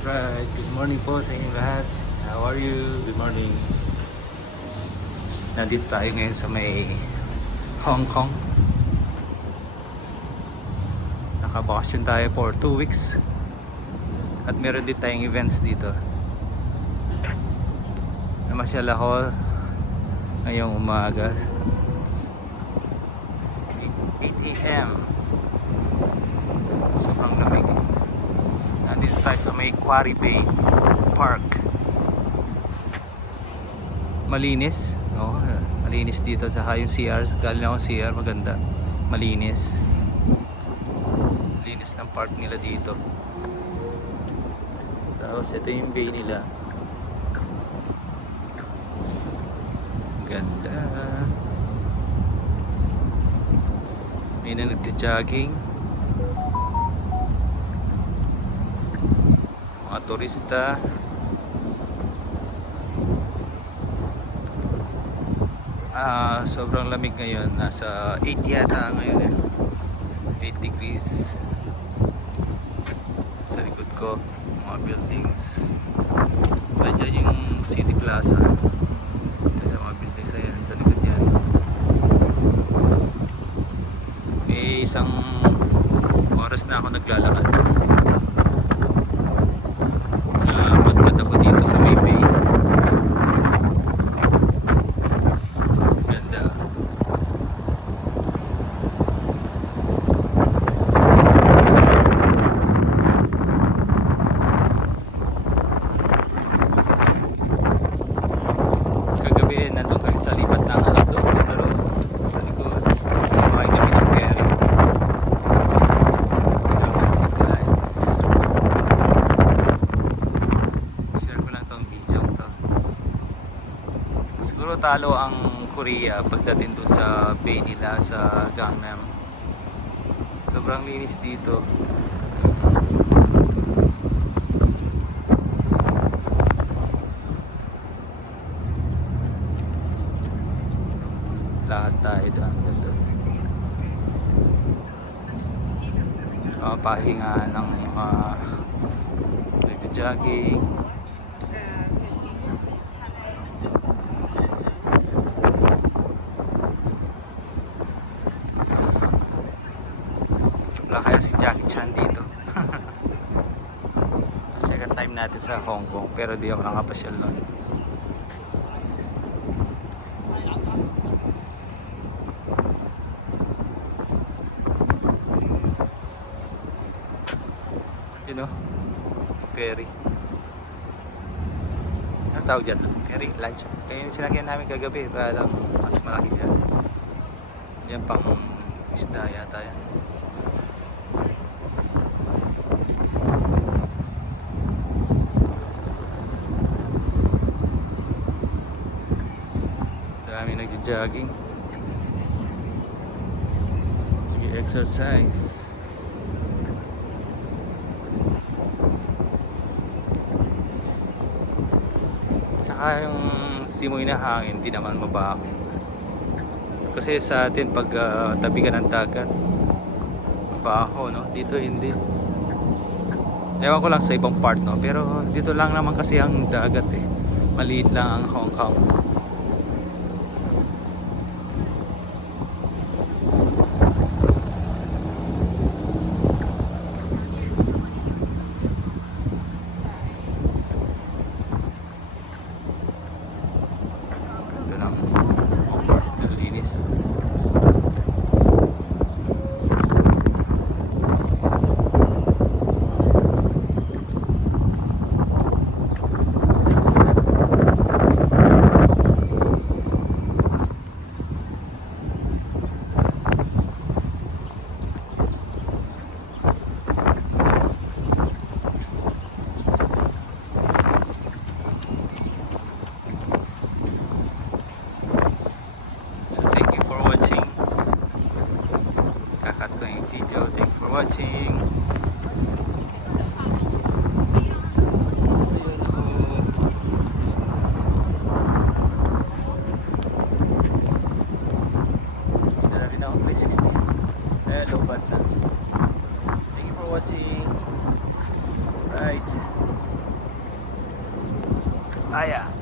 Right, good morning po sa inyong lahat. How are you? Good morning. Nandito tayo ngayon sa may Hong Kong. Nakabakasyon tayo for 2 weeks. At meron din tayong events dito. Namasyal ako ngayong umaga. 8 a.m. Sobrang lamig. Nandito tayo sa may Quarry Bay Park. Malinis, no? Malinis dito, saka yung CR, galing ako CR, maganda, malinis. Linis ng park nila dito. Tapos ito yung bay nila. Ganda. May na nagja-jogging. Mga turista. Sobrang lamig ngayon. Nasa 8 yata ngayon 8 degrees. Sa likod ko, mga buildings. Ay, dyan yung City Plaza. Sa mga buildings, ayan, sa likod yan. May isang oras na ako naglalakad. Sa pagkat ako dito sa may bay. Ganda. Kagabi nandun kami sa lipat ng Alabdo, pero sa likod kumain kami ng ferry. City Lights. Share ko lang tong video to. Siguro talo ang Korea pagdating dun sa bay nila sa Gangnam. Sobrang linis dito. Lahat tayo doon. Pahinga ng mga nagja-jogging. Wala kaya si Jackie Chan dito. Second time natin sa Hong Kong, pero di ako nakapasyal nun. You know, ferry. Ano tawag dyan? Ferry, lunch. Kaya yung sinakyan namin kagabi, kaya lang mas malaki dyan. Yan pang isda yata yan. Dami nagja-jogging. Nag-exercise. Saka yung simoy na hangin, hindi naman mabaho. Kasi sa atin pag tabi ka ng dagat, mabaho, no? Dito hindi. Ewan ko lang sa ibang part, no? Pero dito lang naman kasi ang dagat eh. Maliit lang ang Hong Kong. Ito lang. Linis. So thank you for watching. Kakat ko yung video. Thank you for watching. Ayun ako. Grabe na ako may 60. Eh, low bat na. Thank you for watching. Right. Aya.